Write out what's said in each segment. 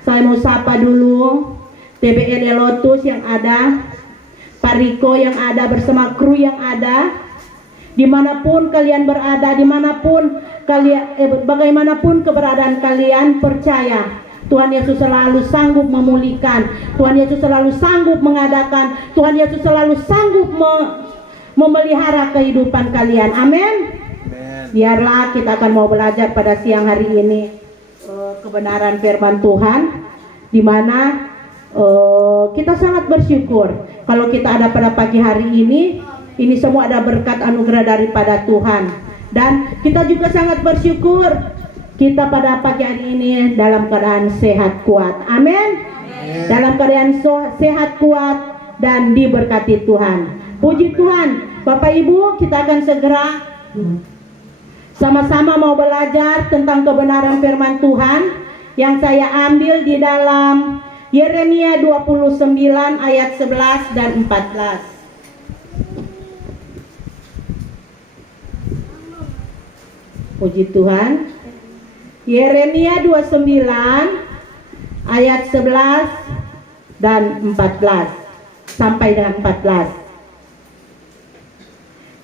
Saya mau sapa dulu TBL Lotus yang ada, Pak Riko yang ada bersama kru yang ada. Dimanapun kalian berada, dimanapun kalian, bagaimanapun keberadaan kalian, percaya Tuhan Yesus selalu sanggup memulihkan, Tuhan Yesus selalu sanggup mengadakan, Tuhan Yesus selalu sanggup memelihara kehidupan kalian. Amin. Biarlah kita akan mau belajar pada siang hari ini kebenaran firman Tuhan, di mana kita sangat bersyukur kalau kita ada pada pagi hari ini semua ada berkat anugerah daripada Tuhan. Dan kita juga sangat bersyukur kita pada pagi hari ini dalam keadaan sehat kuat. Amin. Dalam keadaan sehat kuat dan diberkati Tuhan. Puji Tuhan. Bapak Ibu, kita akan segera sama-sama mau belajar tentang kebenaran firman Tuhan yang saya ambil di dalam Yeremia 29 ayat 11 dan 14. Puji Tuhan. Yeremia 29 ayat 11 dan 14 sampai dengan 14.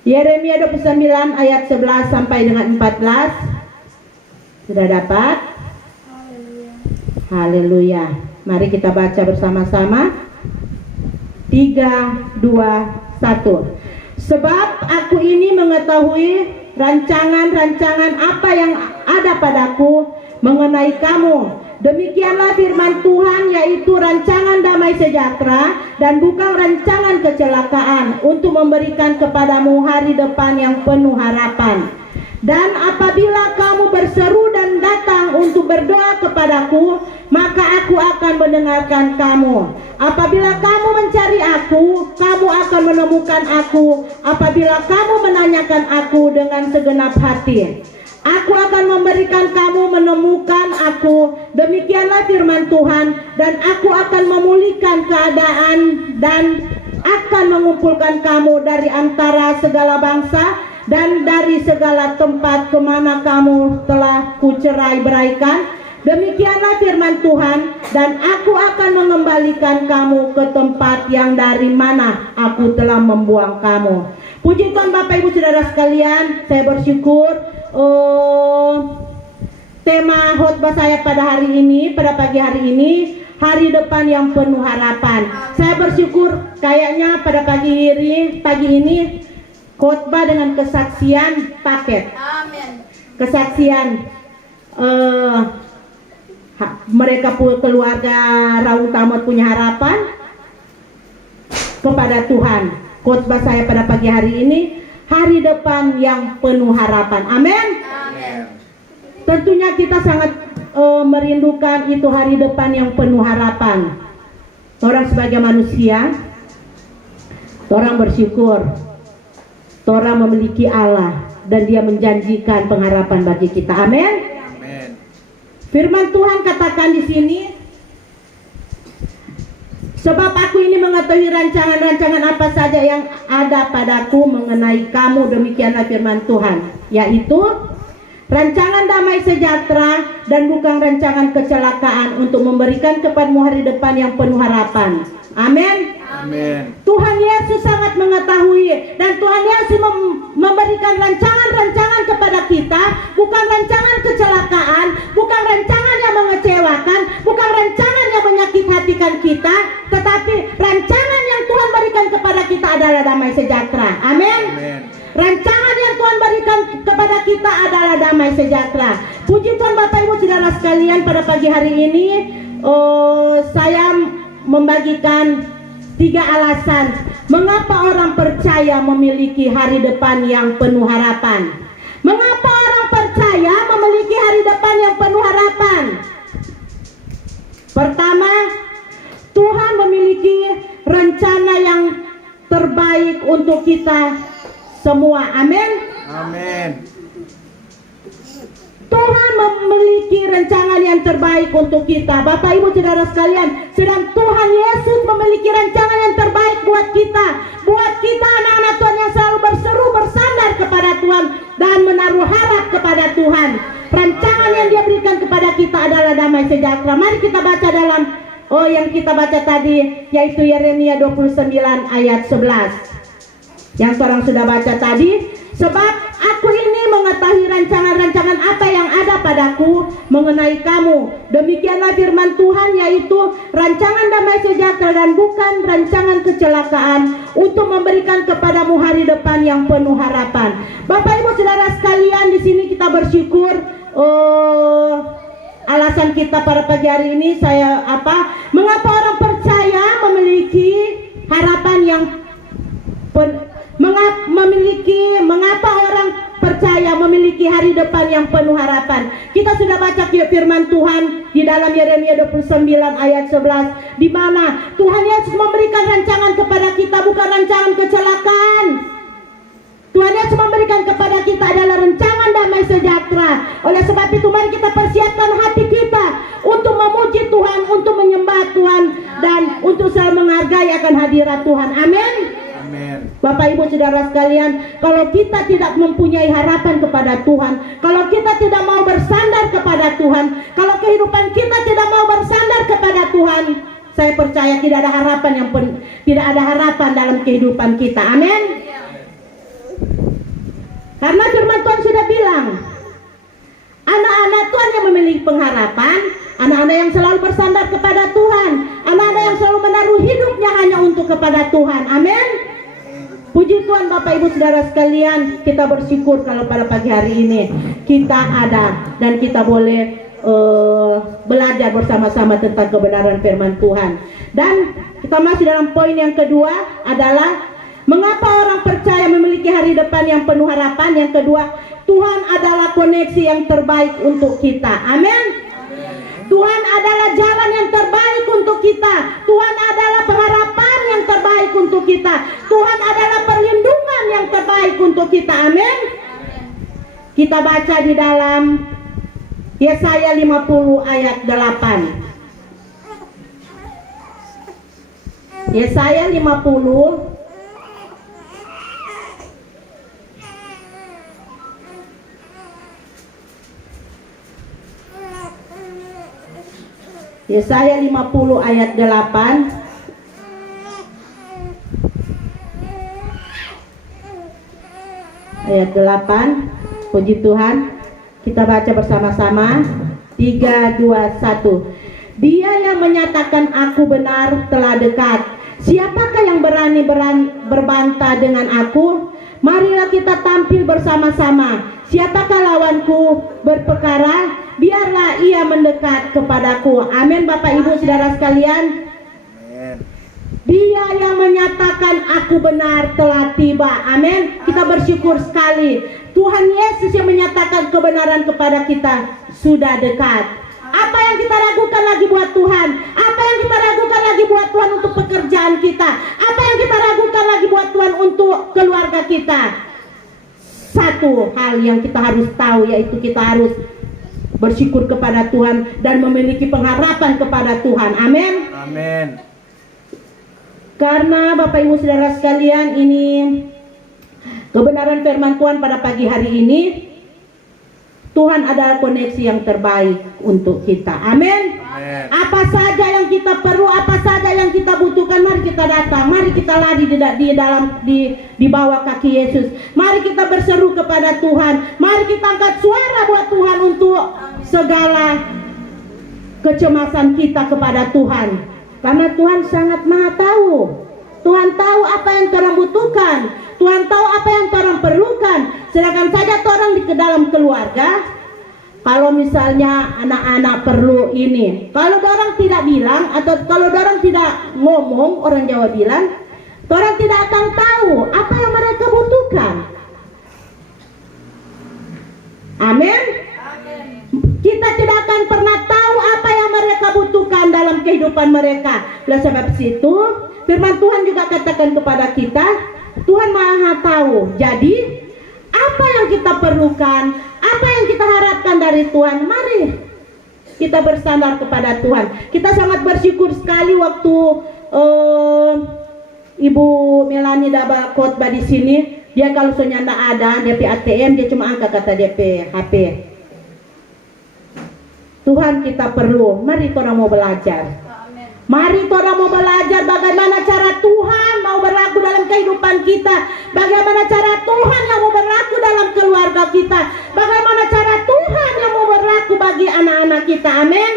Yeremia 29 ayat 11 sampai dengan 14. Sudah dapat? Haleluya. Mari kita baca bersama-sama. 3, 2, 1. Sebab aku ini mengetahui rancangan-rancangan apa yang ada padaku mengenai kamu. Demikianlah firman Tuhan, yaitu rancangan damai sejahtera dan bukan rancangan kecelakaan, untuk memberikan kepadamu hari depan yang penuh harapan. Dan apabila kamu berseru dan datang untuk berdoa kepadaku, maka aku akan mendengarkan kamu. Apabila kamu mencari aku, kamu akan menemukan aku. Apabila kamu menanyakan aku dengan segenap hati, aku akan memberikan kamu menemukan aku. Demikianlah firman Tuhan. Dan aku akan memulihkan keadaan dan akan mengumpulkan kamu dari antara segala bangsa dan dari segala tempat kemana kamu telah kucerai beraikan. Demikianlah firman Tuhan. Dan aku akan mengembalikan kamu ke tempat yang dari mana aku telah membuang kamu. Puji Tuhan Bapak Ibu Saudara sekalian, saya bersyukur tema khotbah saya pada hari ini, pada pagi hari ini, hari depan yang penuh harapan. Saya bersyukur kayaknya pada pagi ini khotbah dengan kesaksian paket. Amin. Kesaksian mereka keluarga Raung Tamat punya harapan kepada Tuhan. Khotbah saya pada pagi hari ini, hari depan yang penuh harapan. Amin. Tentunya kita sangat merindukan itu hari depan yang penuh harapan. Orang sebagai manusia, orang bersyukur, orang memiliki Allah dan Dia menjanjikan pengharapan bagi kita. Amin. Firman Tuhan katakan di sini, sebab aku ini mengetahui rancangan-rancangan apa saja yang ada padaku mengenai kamu. Demikianlah firman Tuhan, yaitu rancangan damai sejahtera dan bukan rancangan kecelakaan, untuk memberikan kepadamu hari depan yang penuh harapan. Amin. Amin. Tuhan Yesus sangat mengetahui, dan Tuhan Yesus memberikan rancangan-rancangan kepada kita, bukan rancangan kecelakaan, bukan rancangan yang mengecewakan, bukan rancangan yang menyakit hatikan kita, tetapi rancangan yang Tuhan berikan kepada kita adalah damai sejahtera. Amin. Rancangan yang Tuhan berikan kepada kita adalah damai sejahtera. Puji Tuhan Bapak Ibu Saudara sekalian, pada pagi hari ini saya membagikan 3 alasan mengapa orang percaya memiliki hari depan yang penuh harapan. Mengapa orang percaya memiliki hari depan yang penuh harapan? Pertama, Tuhan memiliki rencana yang terbaik untuk kita semua. Amin. Amin. Tuhan memiliki rancangan yang terbaik untuk kita. Bapak Ibu Saudara sekalian, sedang Tuhan Yesus memiliki rancangan yang terbaik buat kita. Buat kita anak-anak Tuhan yang selalu berseru bersandar kepada Tuhan dan menaruh harap kepada Tuhan. Rancangan yang dia berikan kepada kita adalah damai sejahtera. Mari kita baca dalam yang kita baca tadi, yaitu Yeremia 29 ayat 11. Yang orang sudah baca tadi, sebab aku ini mengetahui rancangan-rancangan apa yang ada padaku mengenai kamu. Demikianlah firman Tuhan, yaitu rancangan damai sejahtera dan bukan rancangan kecelakaan, untuk memberikan kepadamu hari depan yang penuh harapan. Bapak Ibu Saudara sekalian, di sini kita bersyukur. Alasan kita pada pagi hari ini mengapa orang percaya memiliki harapan yang mengapa orang percaya memiliki hari depan yang penuh harapan. Kita sudah baca firman Tuhan di dalam Yeremia 29 ayat 11, di mana Tuhan Yesus memberikan rancangan kepada kita, bukan rancangan kecelakaan. Tuhan Yesus memberikan kepada kita adalah rancangan damai sejahtera. Oleh sebab itu mari kita persiapkan hati kita untuk memuji Tuhan, untuk menyembah Tuhan, dan untuk selalu menghargai akan hadirat Tuhan. Amin. Amin. Bapak Ibu Saudara sekalian, kalau kita tidak mempunyai harapan kepada Tuhan, kalau kita tidak mau bersandar kepada Tuhan, kalau kehidupan kita tidak mau bersandar kepada Tuhan, saya percaya tidak ada harapan dalam kehidupan kita. Amin. Karena firman Tuhan sudah bilang, anak-anak Tuhan yang memiliki pengharapan, anak-anak yang selalu bersandar kepada Tuhan, anak-anak yang selalu menaruh hidupnya hanya untuk kepada Tuhan. Amin. Puji Tuhan Bapak Ibu Saudara sekalian, kita bersyukur kalau pada pagi hari ini kita ada dan kita boleh belajar bersama-sama tentang kebenaran firman Tuhan. Dan kita masih dalam poin yang kedua adalah mengapa orang percaya memiliki hari depan yang penuh harapan. Yang kedua, Tuhan adalah koneksi yang terbaik untuk kita. Amin. Tuhan adalah jalan yang terbaik untuk kita. Tuhan adalah pengharapan yang terbaik untuk kita. Tuhan adalah perlindungan yang terbaik untuk kita. Amin. Kita baca di dalam Yesaya 50 ayat 8. Yesaya 50 Yesaya 50 ayat 8. Ayat 8. Puji Tuhan. Kita baca bersama-sama. 3, 2, 1. Dia yang menyatakan aku benar telah dekat. Siapakah yang berani berbantah dengan aku? Marilah kita tampil bersama-sama. Siapakah lawanku berperkara? Biarlah ia mendekat kepadaku. Amin. Bapak Ibu Saudara sekalian, Amin. Dia yang menyatakan aku benar telah tiba. Amin. Kita bersyukur sekali Tuhan Yesus yang menyatakan kebenaran kepada kita sudah dekat. Apa yang kita ragukan lagi buat Tuhan? Apa yang kita ragukan lagi buat Tuhan untuk pekerjaan kita? Apa yang kita ragukan lagi buat Tuhan untuk keluarga kita? Satu hal yang kita harus tahu, yaitu kita harus bersyukur kepada Tuhan dan memiliki pengharapan kepada Tuhan. Amin. Amin. Karena Bapak Ibu Saudara sekalian, ini kebenaran firman Tuhan pada pagi hari ini, Tuhan adalah koneksi yang terbaik untuk kita. Amin. Amin. Apa saja yang kita perlu, apa saja yang kita butuhkan, mari kita datang, mari kita lari di bawah kaki Yesus. Mari kita berseru kepada Tuhan. Mari kita angkat suara buat Tuhan untuk segala kecemasan kita kepada Tuhan. Karena Tuhan sangat maha tahu. Tuhan tahu apa yang orang butuhkan. Tuhan tahu apa yang orang perlukan. Sedangkan saja orang di dalam keluarga, kalau misalnya anak-anak perlu ini, kalau orang tidak bilang, atau kalau orang tidak ngomong, orang Jawa bilang, orang tidak akan tahu apa yang mereka butuhkan. Amin. Kita tidak akan pernah tahu apa yang mereka butuhkan dalam kehidupan mereka. Oleh sebab itu, firman Tuhan juga katakan kepada kita, Tuhan maha tahu. Jadi, apa yang kita perlukan, apa yang kita harapkan dari Tuhan, mari kita bersandar kepada Tuhan. Kita sangat bersyukur sekali waktu Ibu Melani dapat khotbah di sini. Dia kalau soalnya tidak ada, dia ATM, dia cuma angkat kata dia HP. Tuhan kita perlu. Mari orang mau belajar. Mari orang mau belajar bagaimana cara Tuhan mau berlaku dalam kehidupan kita. Bagaimana cara Tuhan yang mau berlaku dalam keluarga kita. Bagaimana cara Tuhan yang mau berlaku bagi anak-anak kita. Amin.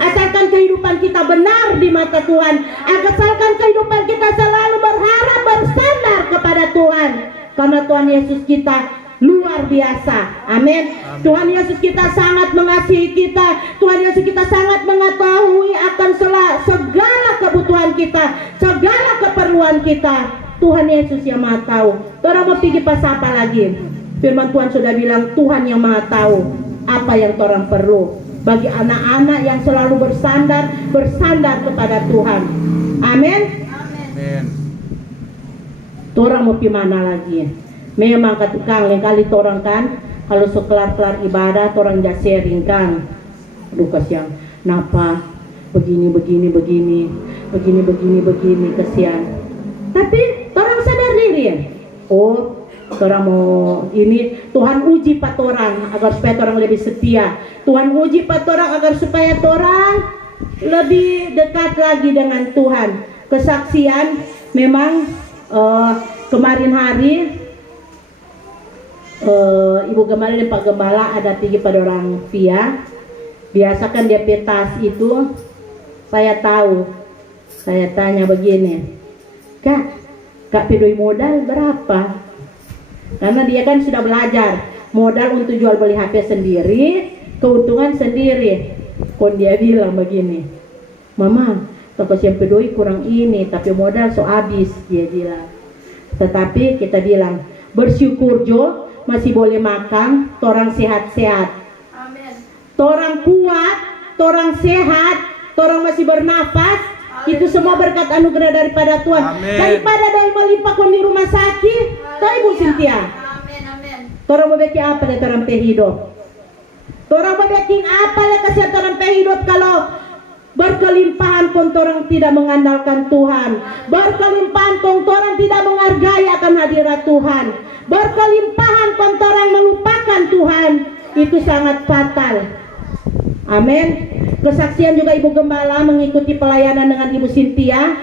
Asalkan kehidupan kita benar di mata Tuhan. Asalkan kehidupan kita selalu berharap bersandar kepada Tuhan. Karena Tuhan Yesus kita luar biasa. Amin. Tuhan Yesus kita sangat mengasihi kita. Tuhan Yesus kita sangat mengetahui akan segala kebutuhan kita, segala keperluan kita. Tuhan Yesus yang maha tahu. Orang mau pergi pas apa lagi? Firman Tuhan sudah bilang Tuhan yang maha tahu apa yang orang perlu. Bagi anak-anak yang selalu bersandar kepada Tuhan. Amin. Amin. Orang mau pergi mana lagi? Memang ketukang yang kali orang kan kalau sekelar-kelar ibadah orang dah sharing kan. Aduh kasihan, napa begini kasihan. Tapi orang sadar diri. Oh, orang mau ini Tuhan uji pat orang agar supaya orang lebih setia. Tuhan uji pat orang agar supaya orang lebih dekat lagi dengan Tuhan. Kesaksian memang kemarin hari Ibu Gembala dan Pak Gembala ada pergi pada orang via. Biasakan dia petas itu. Saya tahu. Saya tanya begini, Kak pedoi modal berapa? Karena dia kan sudah belajar modal untuk jual beli HP sendiri, keuntungan sendiri. Kon dia bilang begini, Mama, toko siang pedoi kurang ini, tapi modal so habis, dia bilang. Tetapi kita bilang bersyukur Jo, masih boleh makan, torang sehat-sehat. Amin. Torang kuat, torang sehat, torang masih bernafas. Amin. Itu semua berkat anugerah daripada Tuhan. Amin. Daripada dari melimpahkan di rumah sakit, tahu Ibu Cynthia. Amin, amin. Torang mau bikin apa dari torang hidup? Torang mau bikin apa dari kesehatan torang hidup kalau berkelimpahan pun orang tidak mengandalkan Tuhan. Berkelimpahan pun orang tidak menghargai akan hadirat Tuhan. Berkelimpahan pun orang melupakan Tuhan. Itu sangat fatal. Amin. Kesaksian juga Ibu Gembala mengikuti pelayanan dengan Ibu Cynthia.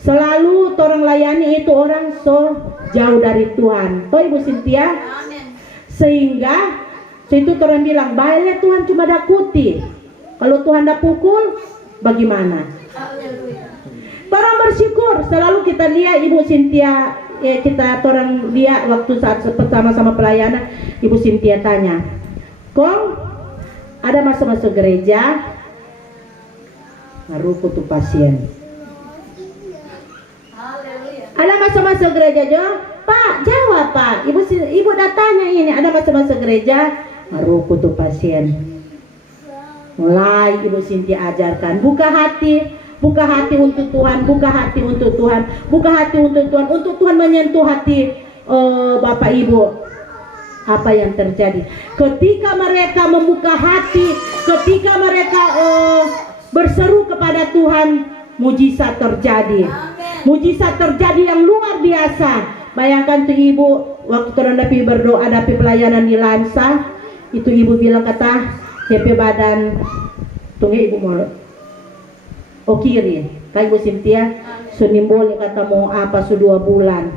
Selalu orang layani itu orang so jauh dari Tuhan. Toh Ibu Cynthia. Amin. Sehingga itu orang bilang, baiklah Tuhan cuma dakuti. Kalau Tuhan dah pukul, bagaimana? Haleluya. Orang bersyukur. Selalu kita lihat Ibu Cynthia, kita orang lihat waktu saat pertama-sama pelayanan, Ibu Cynthia tanya, Kong, ada masa-masa gereja, ngaruh tuh pasien. Haleluya. Ada masa-masa gereja Jo? Pak, jawab Pak. Ibu dah tanya ini, ada masa-masa gereja, ngaruh tuh pasien. Mulai Ibu Cynthia ajarkan, buka hati untuk Tuhan, buka hati untuk Tuhan, buka hati untuk Tuhan menyentuh hati Bapak Ibu. Apa yang terjadi ketika mereka membuka hati, ketika mereka berseru kepada Tuhan, mujizat terjadi. Mujizat terjadi yang luar biasa. Bayangkan tuh Ibu waktu orang dapi berdoa, dapi pelayanan di Lansa, itu Ibu bilang kata CP badan tunggu Ibu mau kiri kak Ibu Cynthia sunimbol kata mau apa su 2 bulan.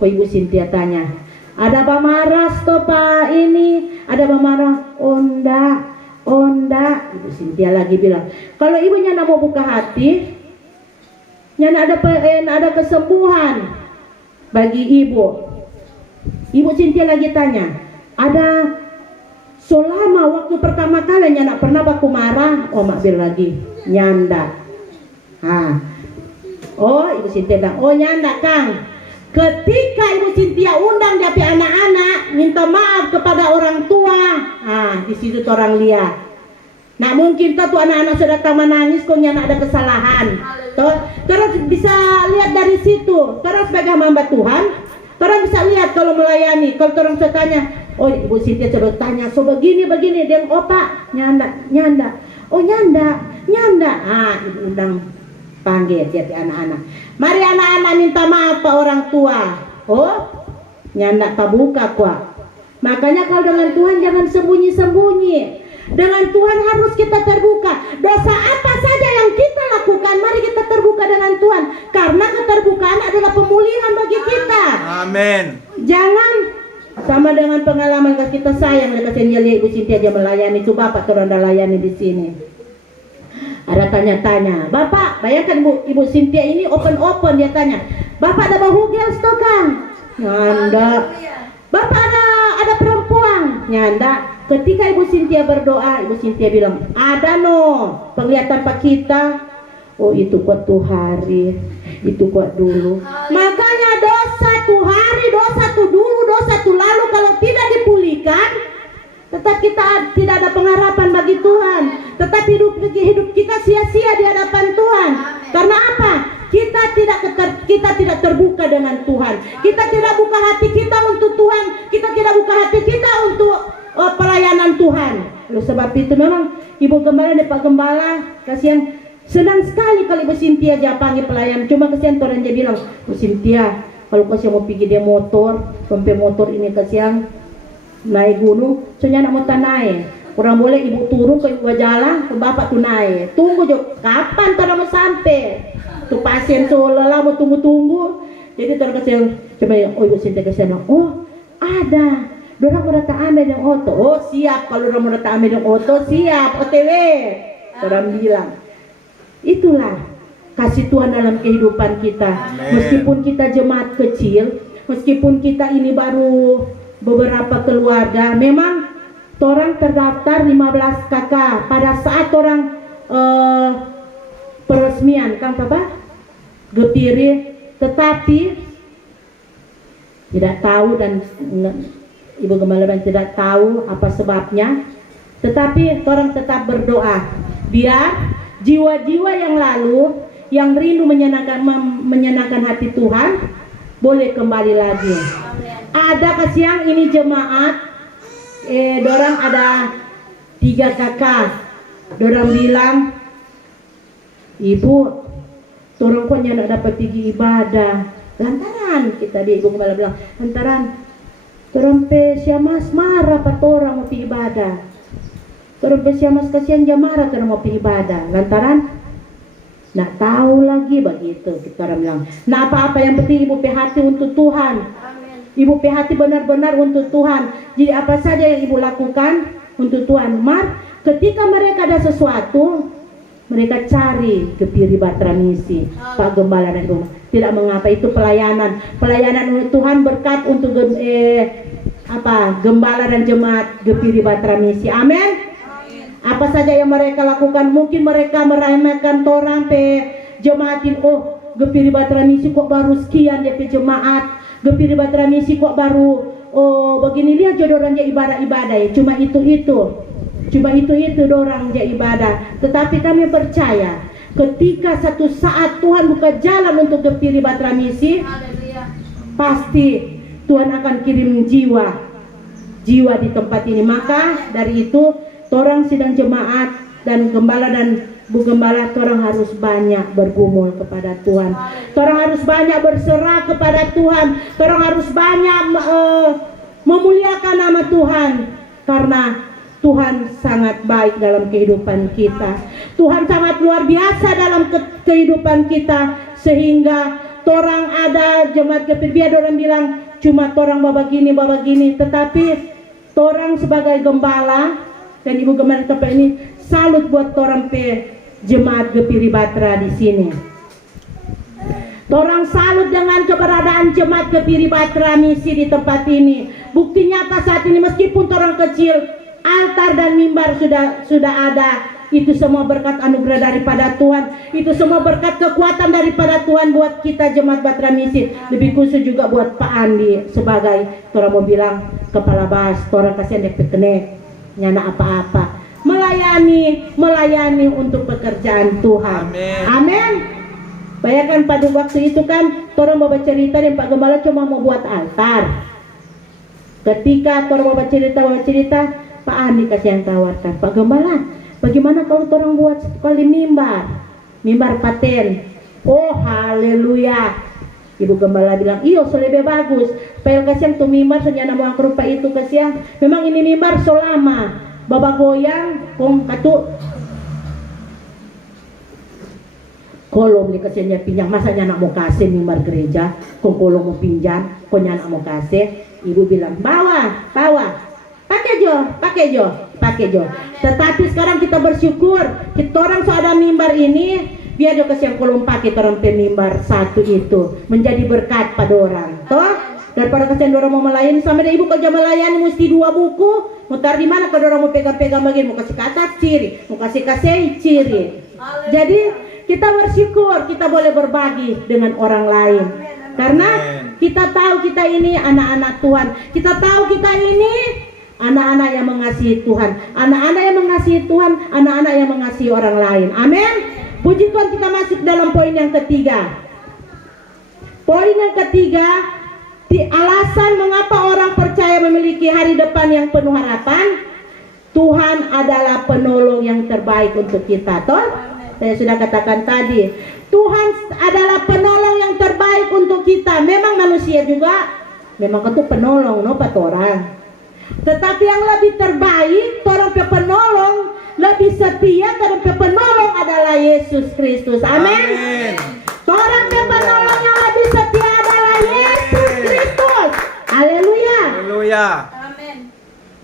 Kok Ibu Cynthia tanya, ada pamaras toh Pak ini, ada pamarah? Onda. Ibu Cynthia lagi bilang, kalau Ibu nyana mau buka hati, nyana ada kesembuhan bagi Ibu. Ibu Cynthia lagi tanya, ada selama waktu pertama kali nyana pernah baku marah? Oh mak bilang lagi, nyanda. Oh Ibu Cynthia bilang, oh nyanda Kang. Ketika Ibu Cynthia undang dari anak-anak minta maaf kepada orang tua, di situ orang lihat. Nah mungkin tuh anak-anak sudah menangis, kok nyana ada kesalahan. Terus bisa lihat dari situ. Terus sebagai hamba Tuhan, orang bisa lihat kalau melayani. Kalau orang saya tanya, oh Ibu Cynthia coba tanya, so begini, dia oh Pak, nyanda. Oh nyanda. Ibu undang panggil jadi anak-anak. Mari anak-anak minta maaf Pak orang tua. Oh, nyanda tak buka kuat. Makanya kalau dengan Tuhan jangan sembunyi-sembunyi. Dengan Tuhan harus kita terbuka. Dosa apa saja yang kita lakukan, mari kita terbuka dengan Tuhan. Karena keterbukaan adalah pemulihan bagi kita. Amin. Jangan sama dengan pengalaman kita sayang kasihan Ibu Sintia aja melayani itu Bapak turun layani di sini. Ada tanya-tanya, Bapak bayangkan Ibu Sintia ini open dia tanya, Bapak ada bahugel stok Kang? Nyanda. Bapak ada perempuan? Nyanda. Ketika Ibu Sintia berdoa, Ibu Sintia bilang, ada penglihatan Pak kita. Oh itu kuat tuh hari, itu kuat dulu. Makanya dosa tuh hari, dosa tuh dulu, dosa tuh lalu kalau tidak dipulihkan, tetap kita tidak ada pengharapan bagi Tuhan. Tetap hidup kita sia-sia di hadapan Tuhan. Karena apa? Kita tidak terbuka dengan Tuhan. Kita tidak buka hati kita untuk Tuhan. Kita tidak buka hati kita untuk pelayanan Tuhan. Oleh sebab itu memang Ibu Gembala dan Pak Gembala kasihan senang sekali kalau Ibu Sintia aja panggil pelayan. Cuma kasihan orang dia bilang, Bu Sintia kalau kasihan mau pergi dia motor, sampai motor ini kasihan naik gunung, soalnya nak mau naik. Kurang boleh Ibu turun ke Ibu jalan, ke Bapak tuh naik. Tunggu jo, kapan orang mau sampai? Tuh pasien so lelah mau tunggu. Jadi orang kasihan coba ya, oh Ibu Sintia kasihan, oh ada. Dorang mau datang ambil yang oto. Oh siap, kalau dorang mau datang ambil yang oto siap, OTW. Dorang bilang, itulah kasih Tuhan dalam kehidupan kita. Amen. Meskipun kita jemaat kecil, meskipun kita ini baru beberapa keluarga, memang orang terdaftar 15 KK pada saat orang peresmian, Kang Papa Gepiri, tetapi tidak tahu dan Ibu Gembala tidak tahu apa sebabnya, tetapi orang tetap berdoa biar jiwa-jiwa yang lalu yang rindu menyenangkan hati Tuhan boleh kembali lagi. Ada kasihan ini jemaat dorang ada 3 kakak, dorang bilang, Ibu dorang kok nak dapat pergi ibadah lantaran kita di Ibu Gembala bilang lantaran Torang pe siamas marah pa torang mau pi ibadah. Torang pe siamas kasihan dia marah torang mau pi ibadah. Lantaran nak tahu lagi begitu kita orang bilang. Nah apa-apa yang penting Ibu pe hati untuk Tuhan. Ibu pe hati benar-benar untuk Tuhan. Jadi apa saja yang Ibu lakukan untuk Tuhan. Ketika mereka ada sesuatu, mereka cari ke Piri Batra Misi, Pak Gembala dan Ibu. Tidak mengapa, itu pelayanan untuk Tuhan, berkat untuk Gembala dan jemaat Gepiri Batra Misi. Amin. Apa saja yang mereka lakukan, mungkin mereka meremehkan orang pe jemaatin, oh Gepiri Batra Misi kok baru sekian dia pe jemaat, Gepiri Batra Misi kok baru begini, lihat jodoh orang dia ibadah ya, cuma itu dorang dia ibadah. Tetapi kami percaya ketika satu saat Tuhan buka jalan untuk Gepiri Batra Misi, pasti Tuhan akan kirim jiwa di tempat ini. Maka dari itu torang sidang jemaat dan Gembala dan Bu Gembala, torang harus banyak bergumul kepada Tuhan. Torang harus banyak berserah kepada Tuhan. Torang harus banyak memuliakan nama Tuhan, karena Tuhan sangat baik dalam kehidupan kita. Tuhan sangat luar biasa dalam kehidupan kita, sehingga torang ada jemaat Gepiri, biar orang bilang cuma torang bawa gini, tetapi torang sebagai gembala dan Ibu Gembala tempat ini salut buat torang pe jemaat Gepiri Batra di sini. Torang salut dengan keberadaan jemaat Gepiri Batra Misi di tempat ini. Bukti nyata saat ini meskipun torang kecil, altar dan mimbar sudah ada. Itu semua berkat anugerah daripada Tuhan. Itu semua berkat kekuatan daripada Tuhan buat kita jemaat Batra Misi. Lebih khusus juga buat Pak Andi sebagai orang mau bilang kepala bas. Orang kasihan dek pekenek nyana apa-apa. Melayani untuk pekerjaan Tuhan. Amin. Bayangkan pada waktu itu kan orang mau bercerita dan Pak Gembala cuma mau buat altar. Ketika orang mau bercerita Pak Andi kasih yang tawarkan, Pak Gembala, bagaimana kalau orang buat sekali mimbar paten? Oh haleluya. Ibu Gembala bilang, iyo lebih bagus. Pel kasihan tuh mimbar senyana mau kerupa itu kasihan. Memang ini mimbar so lama. baba goyang kong katu kolom li kasihnya pinjam, masanya nak mau kasih mimbar gereja, kong kolom mau pinjam, konya nak mau kasih, ibu bilang bawa, pakai jo. Tetapi sekarang kita bersyukur, kita orang so ada mimbar ini, biar dia kasih kolom pakai orang pemimbar satu itu menjadi berkat pada orang, toh daripada kasih orang mau melayani sama ada ibu kerja melayani mesti 2 buku, mau taruh di mana kalau orang mau pegang-pegang bagian, mau kasih ke atas ciri, mau kasih ciri. Jadi kita bersyukur kita boleh berbagi dengan orang lain. Karena kita tahu kita ini anak-anak Tuhan. Kita tahu kita ini anak-anak yang mengasihi Tuhan. Anak-anak yang mengasihi Tuhan, anak-anak yang mengasihi orang lain. Amin. Puji Tuhan, kita masuk dalam poin yang ketiga. Poin yang ketiga, alasan mengapa orang percaya memiliki hari depan yang penuh harapan. Tuhan adalah penolong yang terbaik untuk kita. Toh? Saya sudah katakan tadi, Tuhan adalah penolong yang terbaik untuk kita. Memang manusia juga, memang itu penolong, no Pak orang. Tetapi yang lebih terbaik, orang penolong lebih setia, orang penolong adalah Yesus Kristus. Amin. Orang penolong yang lebih setia adalah Yesus Kristus. Haleluya. Haleluya. Amin.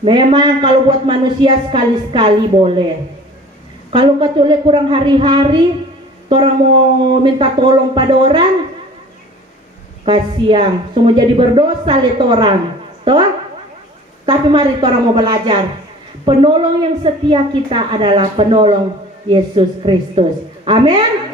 Memang kalau buat manusia sekali-sekali boleh. Kalau katolek kurang hari-hari, orang mau minta tolong pada orang, kasihan, semua jadi berdosa lihat orang, toh? Tapi mari orang mau belajar. Penolong yang setia kita adalah penolong Yesus Kristus. Amin.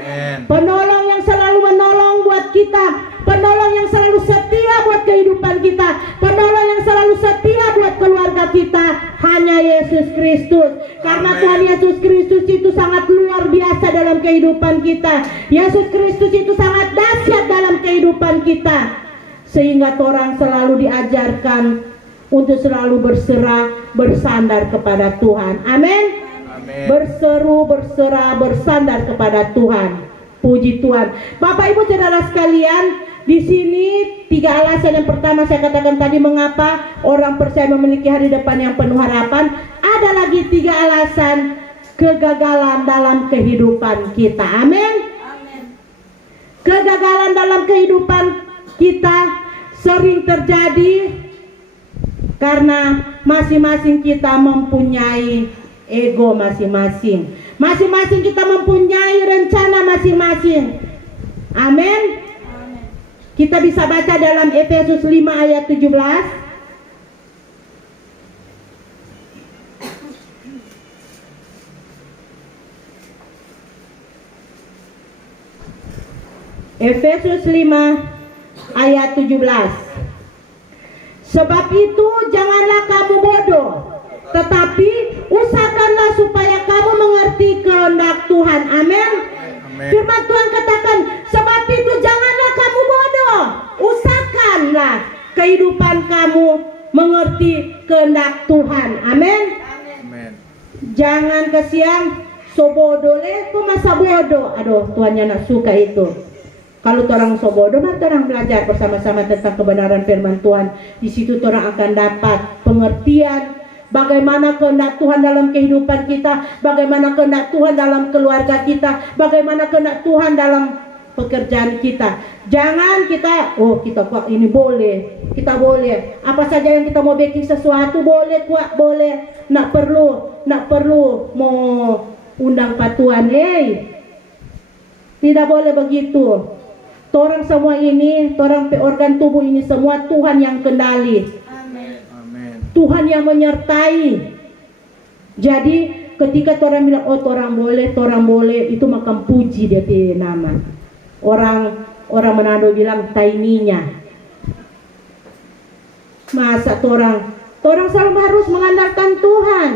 Penolong yang selalu menolong buat kita, penolong yang selalu setia buat kehidupan kita, penolong yang selalu setia buat keluarga kita, hanya Yesus Kristus. Karena Tuhan Yesus Kristus itu sangat luar biasa dalam kehidupan kita. Yesus Kristus itu sangat dahsyat dalam kehidupan kita, sehingga orang selalu diajarkan untuk selalu berserah, bersandar kepada Tuhan. Amin. Berseru, berserah, bersandar kepada Tuhan. Puji Tuhan. Bapak Ibu Saudara sekalian, di sini 3 alasan. Yang pertama saya katakan tadi mengapa orang percaya memiliki hari depan yang penuh harapan. Ada lagi 3 alasan kegagalan dalam kehidupan kita. Amin. Kegagalan dalam kehidupan kita sering terjadi karena masing-masing kita mempunyai ego masing-masing. Masing-masing kita mempunyai rencana masing-masing. Amin. Kita bisa baca dalam Efesus 5 ayat 17. Efesus 5 ayat 17. Sebab itu janganlah kamu bodoh, tetapi usahakanlah supaya kamu mengerti kehendak Tuhan. Amin. Firman Tuhan katakan, sebab itu janganlah kamu bodoh, usahakanlah kehidupan kamu mengerti kehendak Tuhan. Amin. Jangan kesian so bodoh le, kok masa bodoh. Aduh, Tuhannya nak suka itu. Kalau orang so bodoh, mari orang belajar bersama-sama tentang kebenaran firman Tuhan. Di situ orang akan dapat pengertian bagaimana kehendak Tuhan dalam kehidupan kita, bagaimana kehendak Tuhan dalam keluarga kita, bagaimana kehendak Tuhan dalam pekerjaan kita. Jangan kita, oh kita kuat ini boleh, kita boleh. Apa saja yang kita mau bikin sesuatu boleh, kuat boleh. Nak perlu mau undang patuan, tidak boleh begitu. Orang semua ini, orang organ tubuh ini semua Tuhan yang kendali. Tuhan yang menyertai. Jadi ketika orang bilang oh orang boleh, itu makam puji dia nama. Orang Manado bilang taiminya. Masa orang selalu harus mengandalkan Tuhan.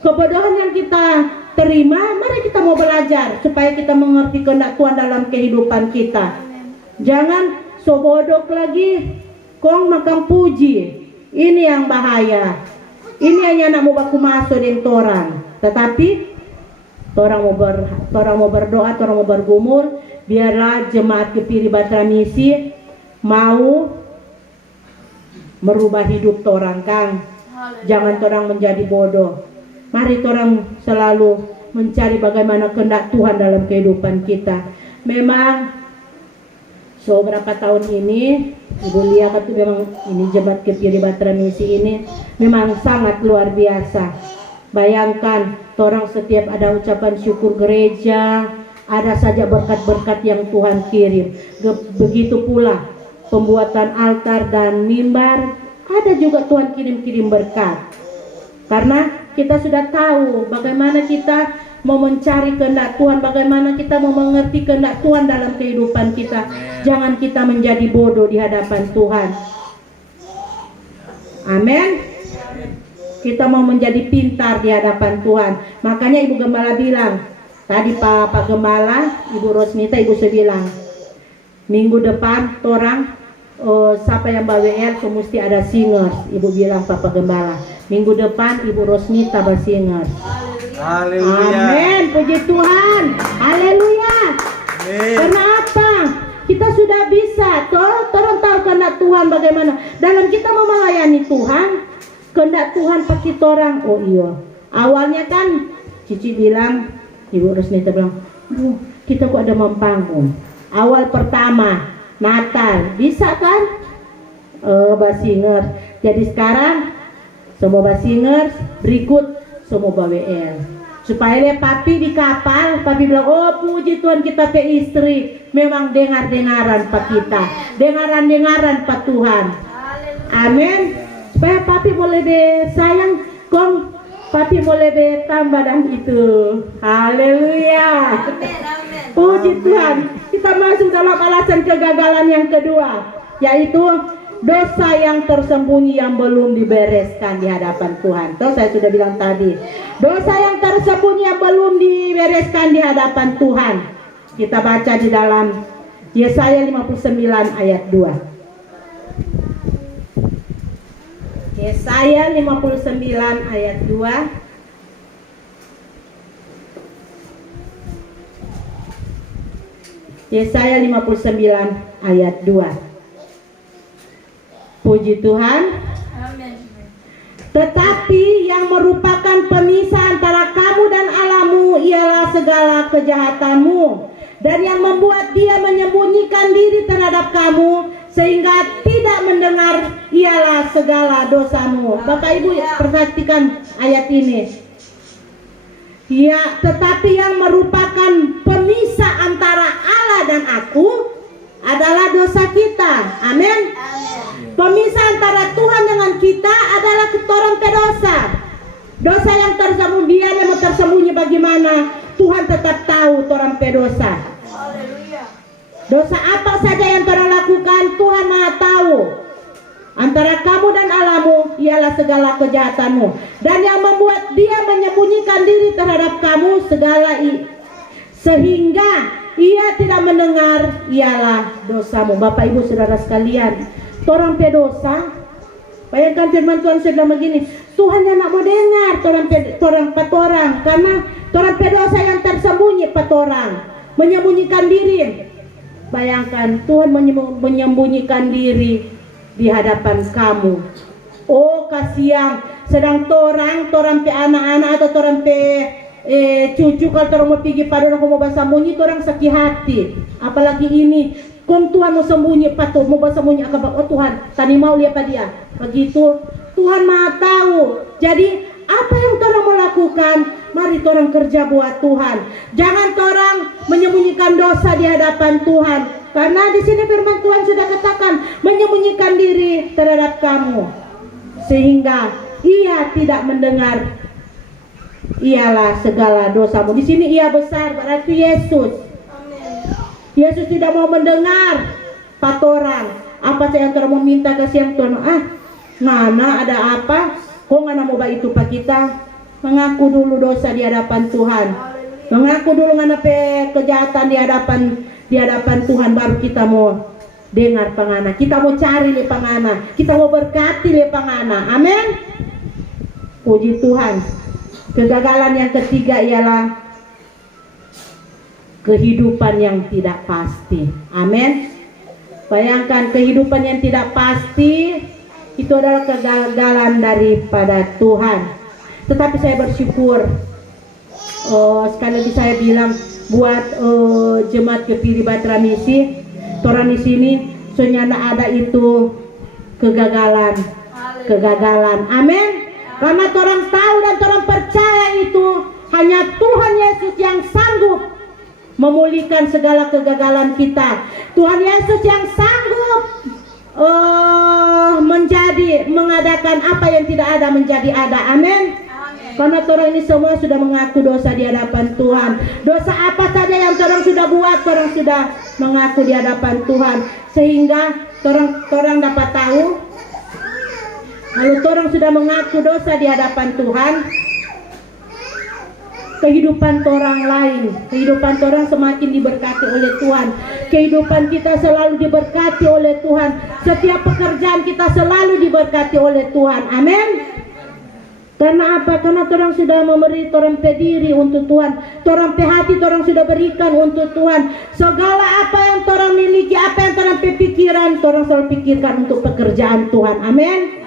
Kebodohan yang kita terima, mari kita mau belajar supaya kita mengerti kehendak Tuhan dalam kehidupan kita. Jangan so bodoh lagi, kong makam puji. Ini yang bahaya. Ini hanya nak mau baku masuk dengan orang. Tetapi orang mau berdoa, orang mau bergumul, biarlah jemaat Kepiri Batra Misi mau merubah hidup orang, Kang. Jangan orang menjadi bodoh. Mari orang selalu mencari bagaimana kehendak Tuhan dalam kehidupan kita. Memang beberapa tahun ini Ibu lihat itu memang ini jemaat Kepiri Batra Misi ini memang sangat luar biasa. Bayangkan orang setiap ada ucapan syukur gereja, ada saja berkat-berkat yang Tuhan kirim. Begitu pula pembuatan altar dan mimbar, ada juga Tuhan kirim-kirim berkat. Karena kita sudah tahu bagaimana kita mau mencari kehendak Tuhan, bagaimana kita mau mengerti kehendak Tuhan dalam kehidupan kita. Jangan kita menjadi bodoh di hadapan Tuhan. Amin. Kita mau menjadi pintar di hadapan Tuhan. Makanya Ibu Gembala bilang, tadi Pak Gembala, Ibu Rosnita, Ibu bilang, minggu depan orang siapa yang bawa WL so mesti ada singers. Ibu bilang Pak Gembala, minggu depan Ibu Rosnita bawa singers. Haleluya. Amin, puji Tuhan. Haleluya. Kenapa? Kita sudah bisa, orang tahu kehendak Tuhan bagaimana. Dalam kita mau melayani Tuhan, kehendak Tuhan pakai orang. Oh iya. Awalnya kan Cici bilang, Ibu Rosnita bilang, kita kok ada mempanggung. Awal pertama Natal, bisa kan? Basingers. Jadi sekarang semua basingers, berikut semua BWL. Supaya dia papi di kapal, papi bilang, oh puji Tuhan kita pe istri. Memang dengar-dengaran pak kita, dengaran-dengaran pak Tuhan. Amin. Supaya papi boleh be sayang, kong papi boleh be tambah dan itu. Haleluya. Puji Tuhan. Kita masuk dalam alasan kegagalan yang kedua, yaitu dosa yang tersembunyi yang belum dibereskan di hadapan Tuhan. Tuh saya sudah bilang tadi, dosa yang tersembunyi yang belum dibereskan di hadapan Tuhan. Kita baca di dalam Yesaya 59 ayat 2. Yesaya 59 ayat 2. Yesaya 59 ayat 2. Puji Tuhan. Amin. Tetapi yang merupakan pemisah antara kamu dan Allahmu ialah segala kejahatanmu, dan yang membuat dia menyembunyikan diri terhadap kamu sehingga tidak mendengar ialah segala dosamu. Bapak Ibu perhatikan ayat ini. Ya, tetapi yang merupakan pemisah antara Allah dan aku adalah dosa kita. Amin. Pemisah antara Tuhan dengan kita adalah orang pedosa. Dosa yang tersembunyi, dia yang mau tersembunyi bagaimana, Tuhan tetap tahu orang pedosa. Dosa apa saja yang orang lakukan, Tuhan Maha tahu. Antara kamu dan Allahmu ialah segala kejahatanmu, dan yang membuat dia menyembunyikan diri terhadap kamu sehingga ia tidak mendengar ialah dosamu. Bapak Ibu Saudara sekalian, orang pedosa, bayangkan firman Tuhan sedang begini, Tuhan yang nak mau dengar orang karena orang pedosa yang tersembunyi orang menyembunyikan diri. Bayangkan Tuhan menyembunyikan diri di hadapan kamu. Oh kasihan, sedang orang pe anak-anak atau orang pe cucu kalau orang mau pergi pada orang mau bersembunyi, orang sakit hati. Apalagi ini, kong Tuhan mau sembunyi patut mau bersembunyi akan, oh Tuhan, tadi mau lihat dia. Begitu, Tuhan Maha tahu. Jadi apa yang orang mau lakukan? Mari orang kerja buat Tuhan. Jangan orang menyembunyikan dosa di hadapan Tuhan. Karena di sini firman Tuhan sudah katakan menyembunyikan diri terhadap kamu sehingga ia tidak mendengar ialah segala dosamu. Di sini ia besar, berarti Yesus. Yesus tidak mau mendengar patoran. Apa yang orang mau minta ke siang Tuhan? Ngana ada apa? Kok ngana mau baik itu pak kita? Mengaku dulu dosa di hadapan Tuhan. Mengaku dulu ngana pe kejahatan di hadapan Tuhan, baru kita mau dengar pangana. Kita mau cari le pangana. Kita mau berkati le pangana. Amin. Puji Tuhan. Kegagalan yang ketiga ialah kehidupan yang tidak pasti. Amin. Bayangkan kehidupan yang tidak pasti itu adalah kegagalan daripada Tuhan. Tetapi saya bersyukur, sekali lagi saya bilang buat jemaat Kepiri Batra Misi, orang di sini senyana ada itu kegagalan. Amin. Karena orang tahu dan orang percaya itu hanya Tuhan Yesus yang sanggup memulihkan segala kegagalan kita. Tuhan Yesus yang sanggup mengadakan apa yang tidak ada menjadi ada. Amin. Karena orang ini semua sudah mengaku dosa di hadapan Tuhan. Dosa apa saja yang orang sudah buat, orang sudah mengaku di hadapan Tuhan. Sehingga orang dapat tahu, kalau orang sudah mengaku dosa di hadapan Tuhan, kehidupan orang lain, kehidupan orang semakin diberkati oleh Tuhan. Kehidupan kita selalu diberkati oleh Tuhan. Setiap pekerjaan kita selalu diberkati oleh Tuhan. Amin. Karena apa? Karena orang sudah memberi, orang pediri untuk Tuhan, orang hati, orang sudah berikan untuk Tuhan. Segala apa yang orang miliki, apa yang orang pikiran, orang selalu pikirkan untuk pekerjaan Tuhan. Amin.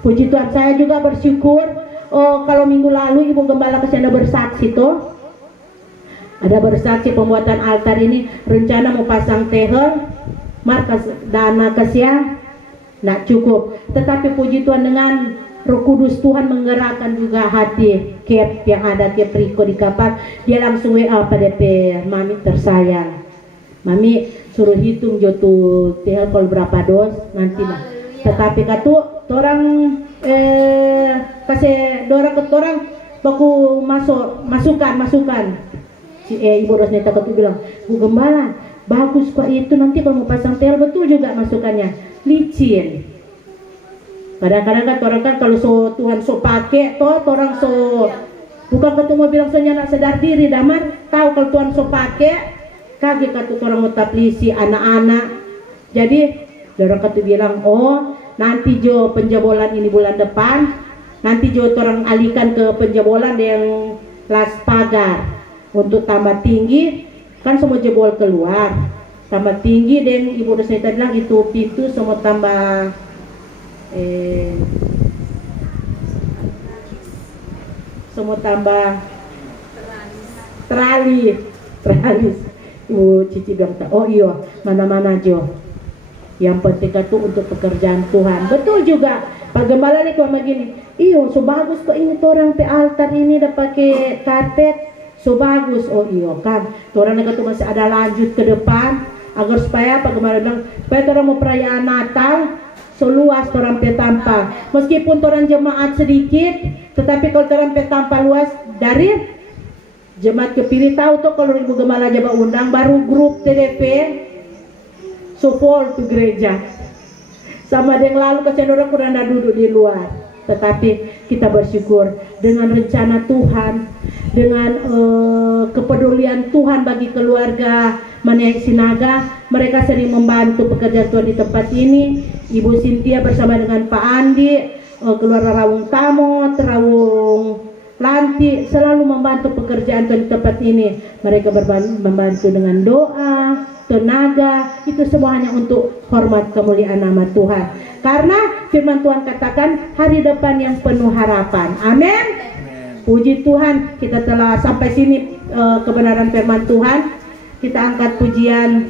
Puji Tuhan. Saya juga bersyukur. Kalau minggu lalu Ibu Gembala kasih ada bersaksi tuh, ada bersaksi pembuatan altar ini, rencana mau pasang tehel, markas dana kasihan, nggak cukup. Tetapi puji Tuhan dengan Roh Kudus Tuhan menggerakkan juga hati Kep yang ada Kep Riko di kapal. Dia langsung WA pada Mami tersayang, Mami suruh hitung jotu tehel kalau berapa dos nanti mah. Tetapi katu orang kasih dorang ke orang baku masukan si Ibu Rosneta katu bilang, Bu Gembala bagus kok itu, nanti kalau mau pasang tel betul juga masukannya licin. Kadang-kadang kan orang kan kalau Tuhan pakai toh orang bukan ketemu bilang soalnya nak sadar diri damar tahu kalau Tuhan pakai kaget katu orang mau taplisi anak-anak. Jadi orang katu bilang, oh nanti jo penjebolan ini bulan depan, nanti jo orang alihkan ke penjebolan yang las pagar untuk tambah tinggi, kan semua jebol keluar tambah tinggi. Dan Ibu dosen bilang itu pintu semua tambah teralis. Ibu Cici bilang, oh iya mana-mana jo, yang penting itu untuk pekerjaan Tuhan. Betul juga Pak Gembala nih kalau begini, iyo so bagus kok ini orang pe altar ini udah pakai karpet, so bagus. Oh iyo kan orang itu masih ada lanjut ke depan agar supaya Pak Gembala bilang supaya orang mau perayaan Natal so luas orang pe tanpa, meskipun orang jemaat sedikit, tetapi kalau orang pe tanpa luas dari jemaat Kepiri tahu tuh kalau Ibu Gembala aja undang baru grup TDP so full tuh gereja. Sama yang lalu kesian orang kurang ada duduk di luar. Tetapi kita bersyukur dengan rencana Tuhan, dengan kepedulian Tuhan bagi keluarga Maniai Sinaga. Mereka sering membantu pekerjaan Tuhan di tempat ini. Ibu Cynthia bersama dengan Pak Andi, keluarga Rawung Tamot, Rawung Lanti selalu membantu pekerjaan Tuhan di tempat ini. Mereka membantu dengan doa, tenaga, itu semua hanya untuk hormat kemuliaan nama Tuhan. Karena firman Tuhan katakan hari depan yang penuh harapan. Amin. Puji Tuhan, kita telah sampai sini kebenaran firman Tuhan. Kita angkat pujian